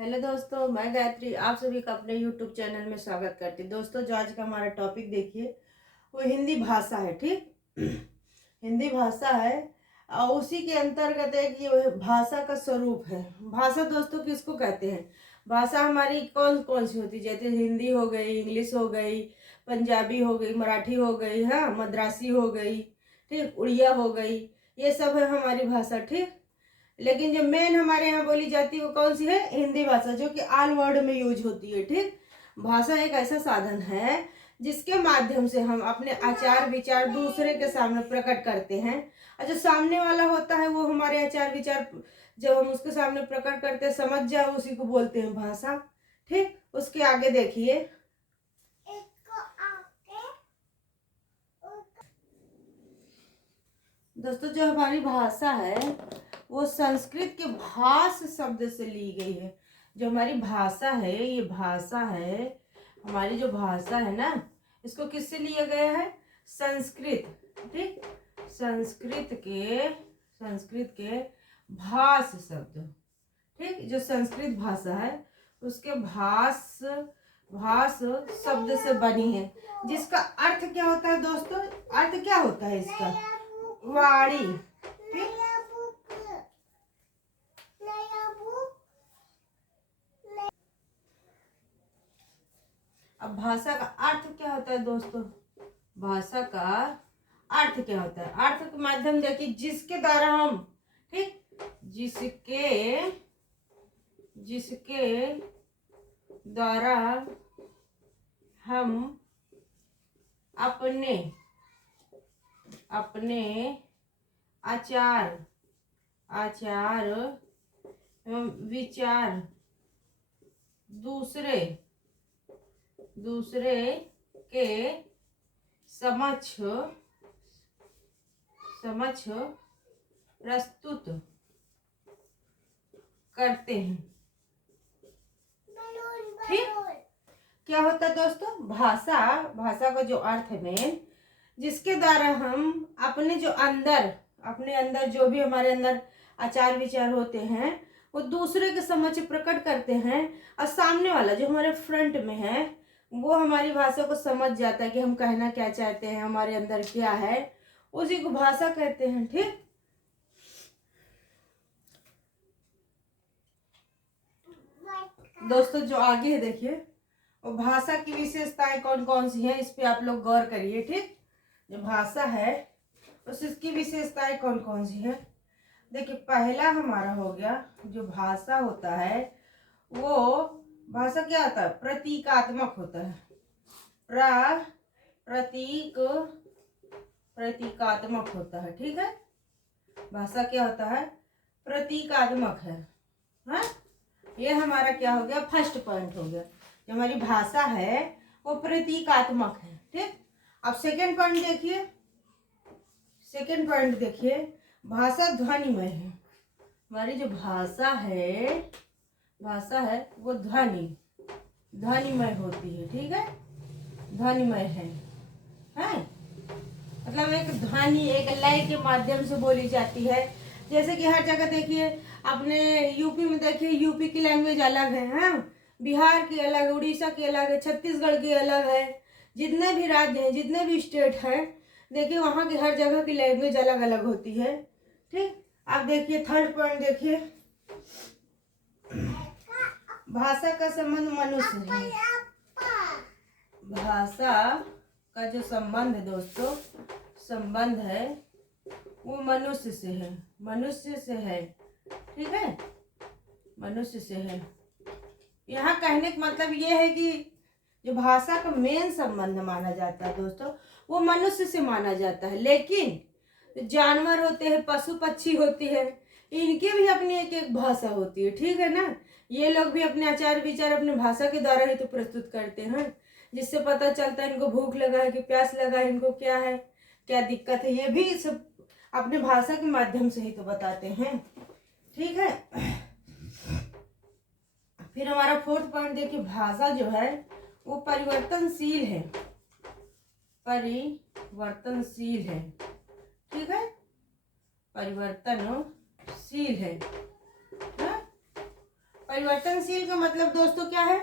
Hello दोस्तों, मैं गायत्री आप सभी का अपने यूट्यूब चैनल में स्वागत करती हूँ। दोस्तों, जो आज का हमारा टॉपिक देखिए वो हिंदी भाषा है। ठीक हिंदी भाषा है और उसी के अंतर्गत एक ये भाषा का स्वरूप है। भाषा दोस्तों किसको कहते हैं? भाषा हमारी कौन कौन सी होती है? जैसे हिंदी हो गई, इंग्लिश हो गई, पंजाबी हो गई, मराठी हो गई, हाँ मद्रासी हो गई, ठीक, उड़िया हो गई, ये सब है हमारी भाषा। ठीक, लेकिन जो मेन हमारे यहाँ बोली जाती है वो कौन सी है? हिंदी भाषा, जो कि ऑल वर्ल्ड में यूज होती है। ठीक, भाषा एक ऐसा साधन है जिसके माध्यम से हम अपने आचार विचार दूसरे के सामने प्रकट करते हैं, और जो सामने वाला होता है वो हमारे आचार विचार जब हम उसके सामने प्रकट करते हैं, समझ जाए, उसी को बोलते हैं भाषा। ठीक, उसके आगे देखिए, दोस्तों जो हमारी भाषा है वो संस्कृत के भाष शब्द से ली गई है। जो हमारी भाषा है, ये भाषा है, हमारी जो भाषा है ना, इसको किससे लिया गया है? संस्कृत। ठीक, संस्कृत के भाष शब्द। ठीक, जो संस्कृत भाषा है उसके भाष शब्द से बनी है, जिसका अर्थ क्या होता है दोस्तों? अर्थ क्या होता है इसका? वाणी। ठीक, अब भाषा का अर्थ क्या होता है दोस्तों? भाषा का अर्थ क्या होता है? अर्थ के माध्यम देखिए, जिसके द्वारा हम, ठीक, जिसके द्वारा हम अपने आचार एवं विचार दूसरे के समक्ष प्रस्तुत करते हैं। ठीक, क्या होता है दोस्तों? भाषा का जो अर्थ है मेन, जिसके द्वारा हम अपने अंदर जो भी हमारे अंदर आचार विचार होते हैं वो दूसरे के समक्ष प्रकट करते हैं, और सामने वाला जो हमारे फ्रंट में है वो हमारी भाषा को समझ जाता है कि हम कहना क्या चाहते हैं, हमारे अंदर क्या है, उसी को भाषा कहते हैं। ठीक, दोस्तों जो आगे है देखिए, वो भाषा की विशेषताएं कौन कौन सी हैं, इस पे आप लोग गौर करिए। ठीक, जो भाषा है उसकी विशेषताएं कौन कौन सी है? देखिए, पहला हमारा हो गया, जो भाषा होता है वो भाषा क्या होता है? प्रतीकात्मक होता है। प्रतीकात्मक होता है। ठीक है, भाषा क्या होता है? प्रतीकात्मक है। हाँ, ये हमारा क्या हो गया? फर्स्ट पॉइंट हो गया, जो हमारी भाषा है वो प्रतीकात्मक है। ठीक, अब सेकंड पॉइंट देखिए, भाषा ध्वनिमय है। हमारी जो भाषा है वो ध्वनिमय होती है। ठीक है, ध्वनिमय है, मतलब एक ध्वनि, एक लय के माध्यम से बोली जाती है। जैसे कि हर जगह देखिए, अपने यूपी में देखिए, यूपी की लैंग्वेज अलग है, हाँ, बिहार की अलग है, उड़ीसा की अलग है, छत्तीसगढ़ की अलग है। जितने भी राज्य हैं, जितने भी स्टेट हैं, देखिए वहाँ की हर जगह की लैंग्वेज अलग अलग होती है। ठीक, अब देखिए थर्ड पॉइंट देखिए, भाषा का संबंध मनुष्य है। भाषा का जो संबंध है दोस्तों, संबंध है वो मनुष्य से है। ठीक है, मनुष्य से है। यहाँ कहने का मतलब ये है कि जो भाषा का मेन संबंध माना जाता है दोस्तों, वो मनुष्य से माना जाता है। लेकिन जानवर होते हैं, पशु पक्षी होती है, इनकी भी अपनी एक एक भाषा होती है। ठीक है ना, ये लोग भी अपने आचार विचार अपने भाषा के द्वारा ही तो प्रस्तुत करते हैं, जिससे पता चलता है इनको भूख लगा है कि प्यास लगा है, इनको क्या है, क्या दिक्कत है, ये भी सब अपने भाषा के माध्यम से ही तो बताते हैं। ठीक है, फिर हमारा फोर्थ पॉइंट देखिए, भाषा जो है वो परिवर्तनशील है। ठीक है, परिवर्तनशील है। परिवर्तनशील का मतलब दोस्तों क्या है,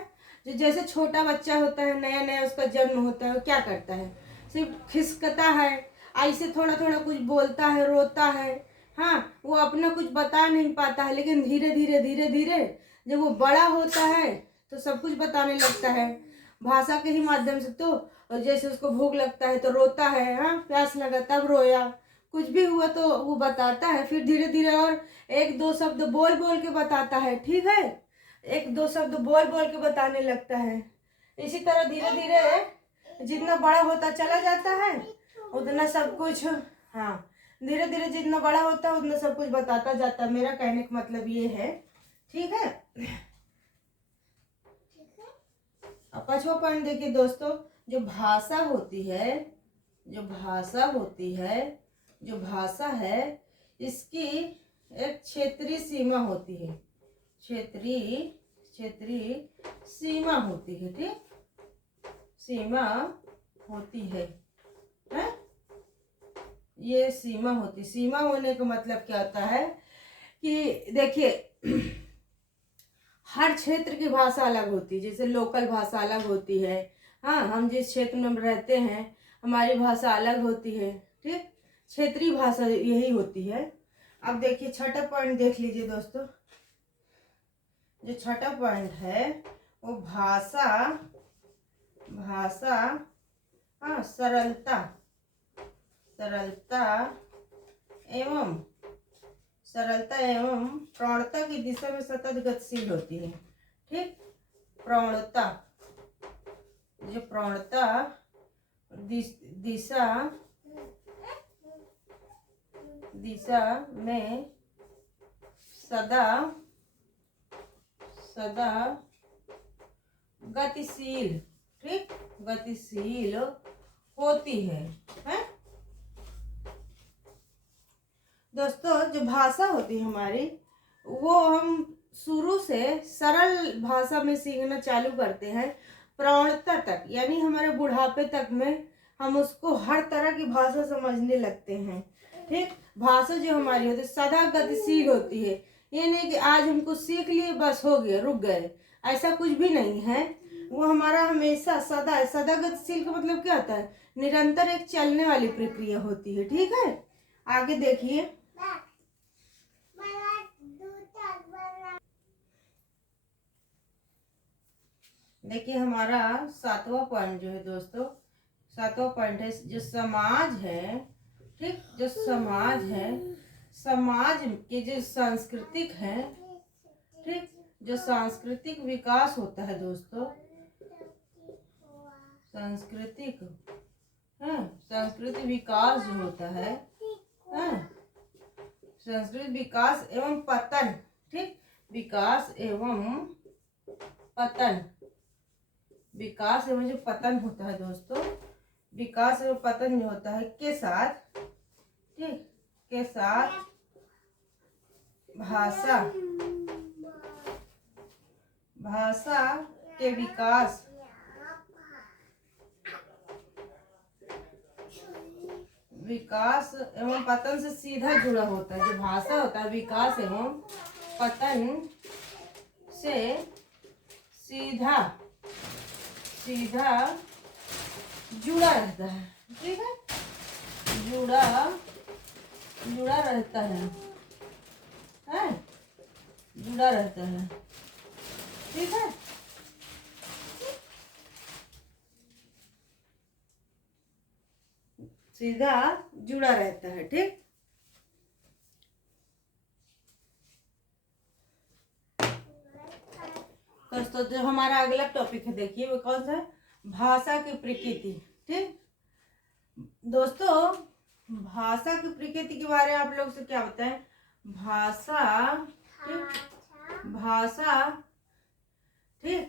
जो जैसे छोटा बच्चा होता है, नया नया उसका जन्म होता है, वो क्या करता है, सिर्फ खिसकता है, ऐसे थोड़ा थोड़ा कुछ बोलता है, रोता है, हाँ, वो अपना कुछ बता नहीं पाता है, लेकिन धीरे धीरे धीरे धीरे जब वो बड़ा होता है तो सब कुछ बताने लगता है भाषा के ही माध्यम से। तो और जैसे उसको भूख लगता है तो रोता है, हाँ, प्यास लगा तब रोया, कुछ भी हुआ तो वो बताता है, फिर धीरे धीरे और एक दो शब्द बोल बोल के बताता है, ठीक है, एक दो शब्द बोल बोल के बताने लगता है। इसी तरह धीरे धीरे जितना बड़ा होता चला जाता है उतना सब कुछ, हाँ, धीरे धीरे जितना बड़ा होता है उतना सब कुछ बताता जाता है। मेरा कहने का मतलब ये है, ठीक है। अब 5वां पॉइंट देखिए दोस्तों, जो भाषा होती है, जो भाषा होती है, जो भाषा है, इसकी एक क्षेत्रीय सीमा होती है, क्षेत्रीय सीमा होती है, ठीक, सीमा होती है, हैं? ये सीमा होती, सीमा होने का मतलब क्या होता है कि देखिए हर क्षेत्र की भाषा अलग होती है, जैसे लोकल भाषा अलग होती है, हाँ, हम जिस क्षेत्र में रहते हैं हमारी भाषा अलग होती है, ठीक, क्षेत्रीय भाषा यही होती है। अब देखिए 6ठा पॉइंट देख लीजिए दोस्तों, जो 6ठा पॉइंट है वो भाषा, हाँ, सरलता एवं प्रवणता की दिशा में सतत गतिशील होती है, ठीक, प्रवणता, जो प्रवणता दिशा में सदा गतिशील, ठीक, गतिशील होती है, हैं? दोस्तों जो भाषा होती है हमारी, वो हम शुरू से सरल भाषा में सीखना चालू करते हैं प्रवणता तक, यानी हमारे बुढ़ापे तक में हम उसको हर तरह की भाषा समझने लगते हैं, ठीक। भाषा जो हमारी होती है सदा गतिशील होती है, ये नहीं कि आज हमको सीख लिए बस हो गया रुक गए, ऐसा कुछ भी नहीं है। वो हमारा हमेशा सदा गतिशील का मतलब क्या होता है, निरंतर एक चलने वाली प्रक्रिया होती है, ठीक है। आगे देखिए, देखिए हमारा 7वां पॉइंट जो है दोस्तों, 7वां पॉइंट है जो समाज है, ठीक, जो समाज है, समाज के जो सांस्कृतिक है, ठीक, जो सांस्कृतिक विकास होता है दोस्तों, सांस्कृतिक, हाँ, सांस्कृतिक विकास जो होता है, हाँ, सांस्कृतिक विकास एवं पतन, ठीक, विकास एवं पतन, विकास एवं जो पतन होता है दोस्तों, विकास एवं पतन जो होता है के साथ, ठीक, के साथ भाषा के विकास एवं पतन से सीधा जुड़ा होता है। जो भाषा होता है विकास एवं पतन से सीधा जुड़ा रहता है, ठीक है, जुड़ा रहता है, जुड़ा रहता है, ठीक है। सीधा जुड़ा रहता है, ठीक। दोस्तों जो हमारा अगला टॉपिक है देखिए वो कौन सा है, भाषा की प्रकृति, ठीक। दोस्तों भाषा की प्रकृति के बारे में आप लोग से क्या बताएं, भाषा, ठीक,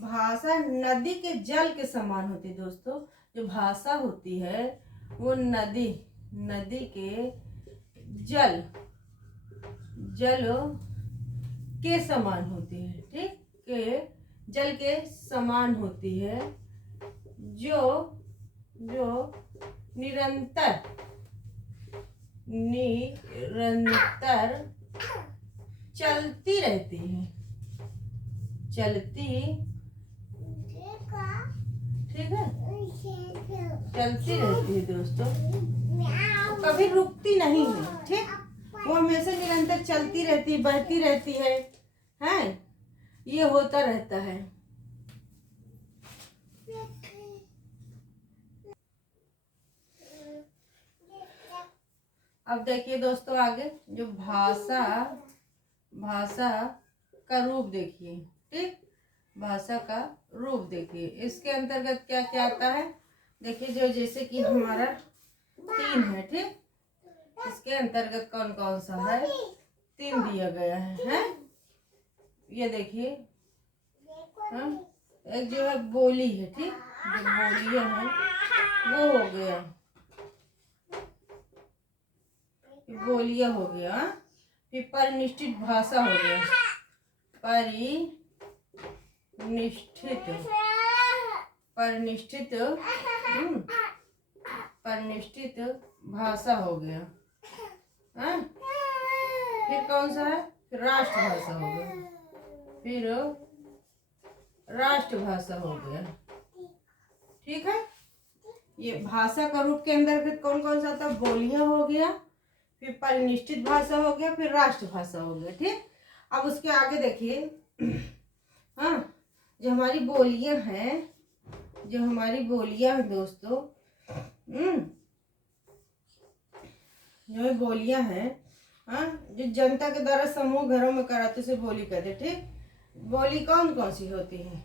भाषा नदी के जल के समान होती है दोस्तों। जो भाषा होती है वो नदी के जल के समान होती है, ठीक, के जल के समान होती है, जो निरंतर चलती रहती है, चलती, ठीक है, चलती रहती है दोस्तों, कभी रुकती नहीं है, ठीक, वो हमेशा निरंतर चलती रहती, बहती रहती है, हैं, ये होता रहता है। अब देखिए दोस्तों आगे जो भाषा, भाषा का रूप देखिए, ठीक, भाषा का रूप देखिए, इसके अंतर्गत क्या क्या आता है देखिए, जो जैसे कि हमारा 3 है, ठीक, इसके अंतर्गत कौन कौन सा है, 3 दिया गया है? ये देखिए, हाँ, एक जो है बोली है, ठीक, जो बोलियां है वो हो गया, बोलियां हो गया, फिर परिनिष्ठित भाषा हो गया, परिनिष्ठित, परिनिष्ठित, परिनिष्ठित भाषा हो गया, हाँ? फिर कौन सा है, फिर राष्ट्रभाषा हो गया, फिर राष्ट्रभाषा हो गया, ठीक है। ये भाषा का रूप के अंदर फिर कौन कौन सा था, बोलियां हो गया, फिर परिनिष्ठित भाषा हो गया, फिर राष्ट्रभाषा हो गया, ठीक। अब उसके आगे देखिए, हाँ, जो हमारी बोलियां हैं, जो हमारी बोलियां हैं दोस्तों, जो बोलियां हैं, हाँ, जो जनता के द्वारा समूह घरों में कराते उसे बोली कहते, ठीक। बोली कौन कौन सी होती है,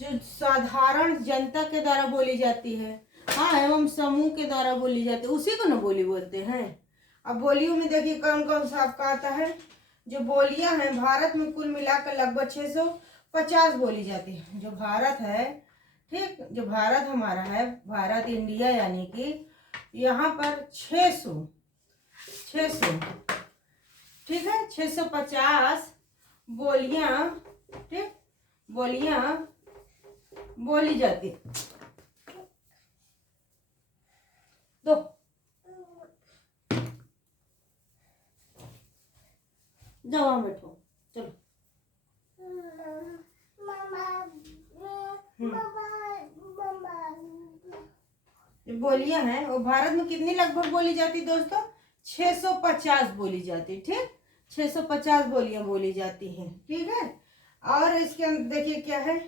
जो साधारण जनता के द्वारा बोली जाती है, हाँ, एवं समूह के द्वारा बोली जाती है, उसी को ना बोली बोलते हैं। अब बोलियों में देखिए कौन कौन सा आपका आता है, जो बोलियां हैं, भारत में कुल मिलाकर लगभग 650 बोली जाती है, जो भारत है, ठीक, जो भारत हमारा है, भारत इंडिया, यानी कि यहाँ पर 600, ठीक है, 650 बोलियां, ठीक, बोलियां बोली जाती है। दो जाओ बैठो, चलो, बोलियां हैं वो भारत में कितनी लगभग बोली जाती दोस्तों, 650 बोली जाती, ठीक, 650 बोलियां बोली जाती हैं, ठीक है। और इसके अंदर देखिए क्या है,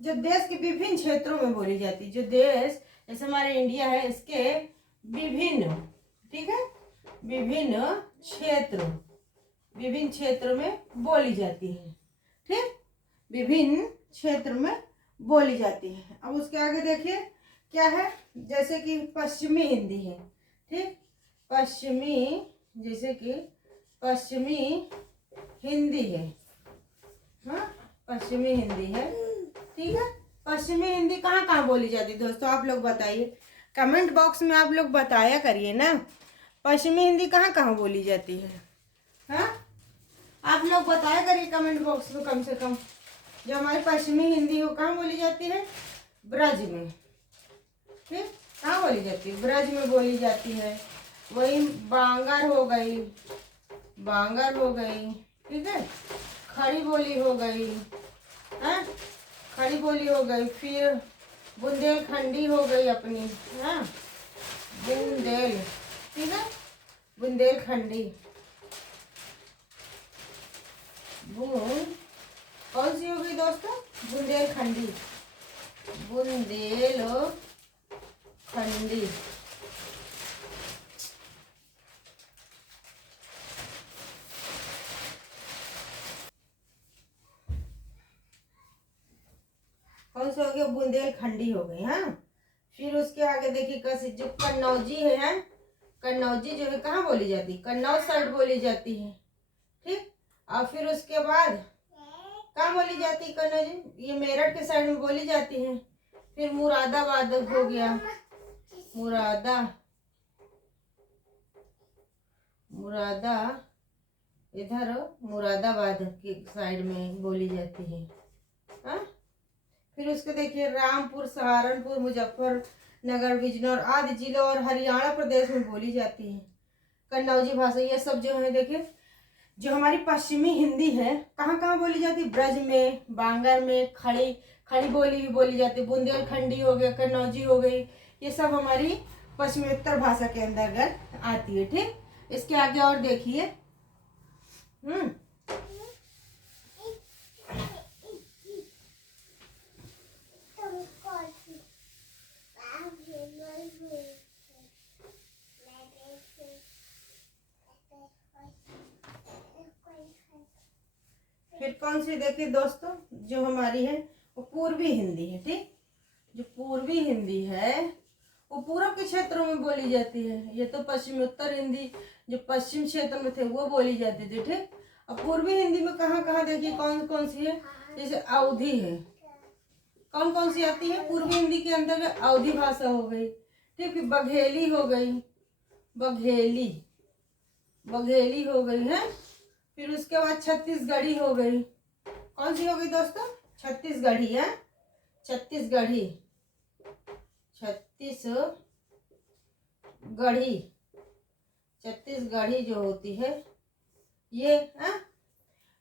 जो देश के विभिन्न क्षेत्रों में बोली जाती, जो देश जैसे हमारे इंडिया है, इसके विभिन्न, ठीक है, विभिन्न क्षेत्र में बोली जाती है, ठीक, विभिन्न क्षेत्र में बोली जाती है। अब उसके आगे देखिए क्या है, जैसे कि पश्चिमी हिंदी है, ठीक, पश्चिमी, जैसे कि पश्चिमी हिंदी है, हाँ, पश्चिमी हिंदी है, ठीक है। पश्चिमी हिंदी कहाँ कहाँ बोली जाती है दोस्तों, आप लोग बताइए, कमेंट बॉक्स में आप लोग बताया करिए ना, पश्चिमी हिंदी कहाँ कहाँ बोली जाती है, हाँ, आप लोग बताया करिए कमेंट बॉक्स में, कम से कम जो हमारी पश्चिमी हिंदी हो कहाँ बोली जाती है, ब्रज में, ठीक, कहाँ बोली जाती है, ब्रज में बोली जाती है। वही बांगर हो गई, ठीक है, खड़ी बोली हो गई, हाँ, खड़ी बोली हो गई, फिर बुंदेलखंडी हो गई अपनी, हाँ, बुंदेल, ठीक है, बुंदेलखंडी, कौन सी हो गई दोस्तों, बुंदेलखंडी, बुंदेलखंडी, कौन सी हो गई, बुंदेलखंडी हो गई, हाँ। फिर उसके आगे देखिए जो कन्नौजी है, कन्नौजी जो है कहाँ बोली जाती है, कन्नौज साइड बोली जाती है, ठीक। और फिर उसके बाद कहाँ बोली जाती है कन्नौजी, ये मेरठ के साइड में बोली जाती है। फिर मुरादाबाद हो गया, इधर मुरादाबाद के साइड में बोली जाती है, हाँ। फिर उसके देखिए रामपुर, सहारनपुर, मुजफ्फरनगर, बिजनौर आदि जिलों और हरियाणा प्रदेश में बोली जाती है कन्नौजी भाषा। ये सब जो है देखिए जो हमारी पश्चिमी हिंदी है कहाँ कहाँ बोली जाती है? ब्रज में, बांगर में, खड़ी खड़ी बोली भी बोली जाती है, बुंदेलखंडी हो गया, कन्नौजी हो गई, ये सब हमारी पश्चिमोत्तर भाषा के अंतर्गत आती है। ठीक, इसके आगे और देखिए। फिर कौन सी देखिए दोस्तों, जो हमारी है वो पूर्वी हिंदी है। ठीक, जो पूर्वी हिंदी है वो पूर्व के क्षेत्रों में बोली जाती है। ये तो पश्चिमोत्तर हिंदी जो पश्चिम क्षेत्र में थे वो बोली जाती थी। ठीक, अब पूर्वी हिंदी में कहाँ कहाँ देखिए कौन कौन सी है? जैसे अवधी है, कौन कौन सी आती है पूर्वी हिंदी के अंतर्गत? अवधी भाषा हो गई। ठीक, फिर बघेली हो गई, बघेली बघेली हो गई है। फिर उसके बाद छत्तीसगढ़ी हो गई। कौन सी हो गई दोस्तों? छत्तीसगढ़ी है, छत्तीसगढ़ी, छत्तीसगढ़ी, छत्तीसगढ़ी जो होती है ये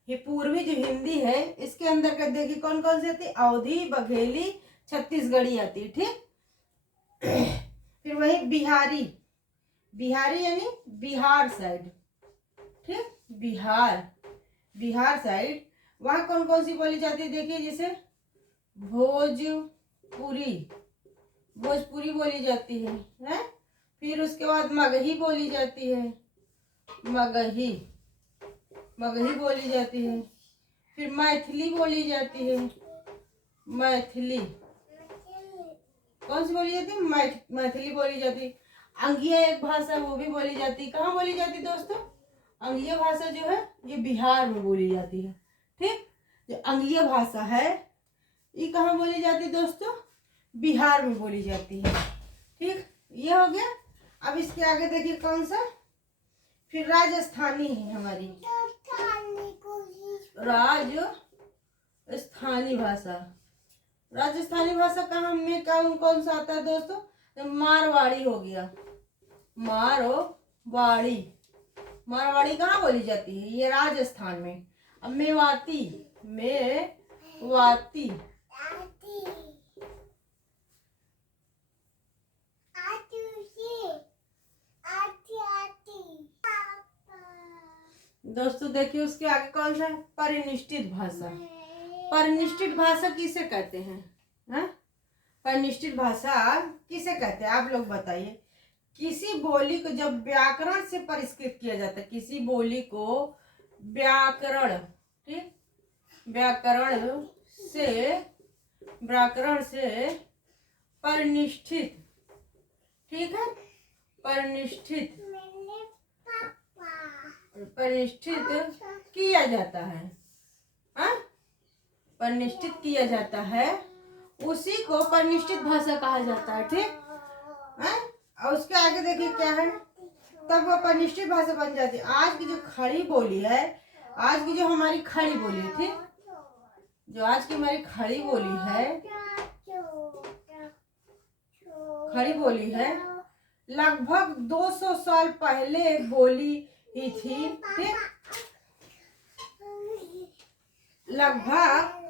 ये पूर्वी जो हिंदी है इसके अंदर कर देखिए कौन कौन सी आती है? अवधी, बघेली, छत्तीसगढ़ी आती है। ठीक, फिर वही बिहारी, बिहारी यानी बिहार साइड। ठीक, बिहार, बिहार साइड वहाँ कौन कौन सी बोली जाती है? देखिए जैसे भोजपुरी, भोजपुरी बोली जाती है, हैं? फिर उसके बाद मगही बोली जाती है, मगही, मगही बोली जाती है। फिर मैथिली बोली जाती है, मैथिली, कौन सी बोली जाती है? मैथिली बोली जाती है। अंगिया एक भाषा वो भी बोली जाती है। कहाँ बोली जाती है दोस्तों? अंगिया भाषा जो है ये बिहार में बोली जाती है। ठीक, जो अंगिया भाषा है ये कहाँ बोली जाती है दोस्तों? बिहार में बोली जाती है। ठीक, ये हो गया। अब इसके आगे देखिए कौन सा? फिर राजस्थानी है हमारी, राजस्थानी भाषा। राजस्थानी भाषा कहाँ में कौन सा आता है दोस्तों? मारवाड़ी हो गया, मारवाड़ी, मारवाड़ी कहाँ बोली जाती है? ये राजस्थान में। अब मेवाती, मेवाती, दोस्तों देखिए उसके आगे कौन सा है? परिनिष्ठित भाषा। परिनिष्ठित भाषा किसे कहते हैं? परिनिष्ठित भाषा किसे कहते हैं आप लोग बताइए? किसी बोली को जब व्याकरण से परिष्कृत किया जाता है, किसी बोली को व्याकरण, ठीक, व्याकरण से परिनिष्ठित, ठीक है, परिनिष्ठित किया जाता है, परिनिष्ठित किया जाता है, उसी को परिनिष्ठित भाषा कहा जाता है। ठीक है, और उसके आगे देखिए क्या है? तब वो परिनिष्ठित भाषा बन जाती है। आज की जो खड़ी बोली है, आज की जो हमारी खड़ी बोली है, ठीक, जो आज की हमारी खड़ी बोली है, खड़ी बोली है लगभग 200 साल पहले बोली ही थी। ठीक, लगभग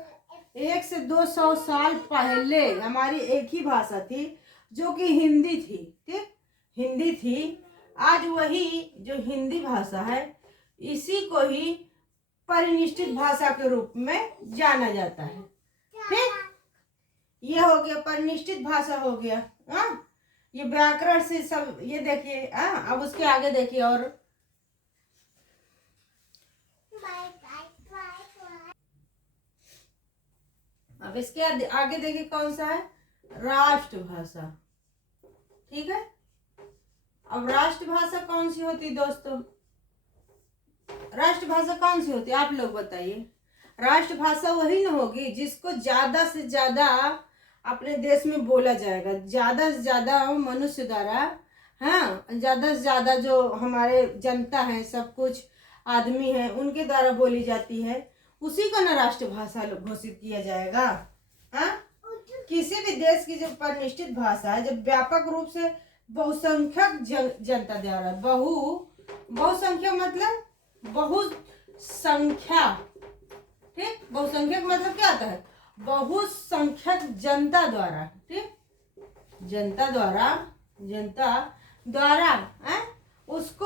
100 से 200 साल पहले हमारी एक ही भाषा थी जो कि हिंदी थी। ठीक, हिंदी थी। आज वही जो हिंदी भाषा है इसी को ही परिनिष्ठित भाषा के रूप में जाना जाता है। ठीक, ये हो गया परिनिष्ठित भाषा हो गया। ये व्याकरण से सब ये देखिए। अब उसके आगे देखिए और अब इसके आगे देखिए कौन सा है? राष्ट्रभाषा। ठीक है, अब राष्ट्रभाषा कौन सी होती है दोस्तों? राष्ट्रभाषा कौन सी होती है आप लोग बताइए? राष्ट्रभाषा वही ना होगी जिसको ज्यादा से ज्यादा अपने देश में बोला जाएगा, ज्यादा से ज्यादा मनुष्य द्वारा, ज्यादा से ज्यादा जो हमारे जनता है, सब कुछ आदमी है, उनके द्वारा बोली जाती है, उसी को ना राष्ट्रभाषा घोषित किया जाएगा। किसी भी देश की जो परिनिष्ठित भाषा है, जब व्यापक रूप से बहुसंख्यक जनता द्वारा, बहुसंख्यक मतलब बहुत बहुसंख्या, ठीक, बहुसंख्यक मतलब क्या आता है, बहुसंख्यक जनता द्वारा, ठीक, जनता द्वारा उसको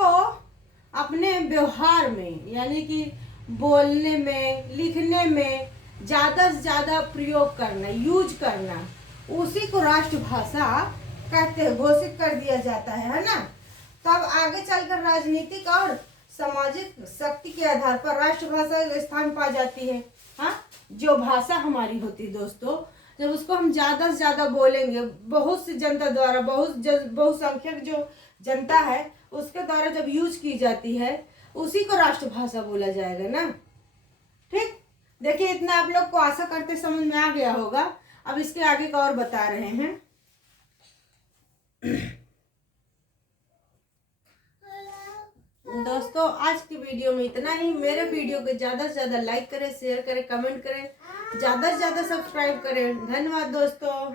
अपने व्यवहार में यानी कि बोलने में लिखने में ज़्यादा से ज़्यादा प्रयोग करना, यूज करना, उसी को राष्ट्रभाषा कहते हैं, घोषित कर दिया जाता है ना। तब आगे चलकर राजनीतिक और सामाजिक शक्ति के आधार पर राष्ट्रभाषा स्थान पा जाती है। हाँ, जो भाषा हमारी होती है दोस्तों, जब उसको हम ज़्यादा से ज़्यादा बोलेंगे, बहुत सी जनता द्वारा, बहुसंख्यक जो जनता है उसके द्वारा जब यूज की जाती है, उसी को राष्ट्रभाषा बोला जाएगा ना। ठीक, देखिए इतना आप लोग को आशा करते समझ में आ गया होगा। अब इसके आगे का और बता रहे हैं। दोस्तों आज की वीडियो में इतना ही। मेरे वीडियो को ज़्यादा से ज़्यादा लाइक करें, शेयर करें, कमेंट करें, ज़्यादा से ज़्यादा सब्सक्राइब करें। धन्यवाद दोस्तों।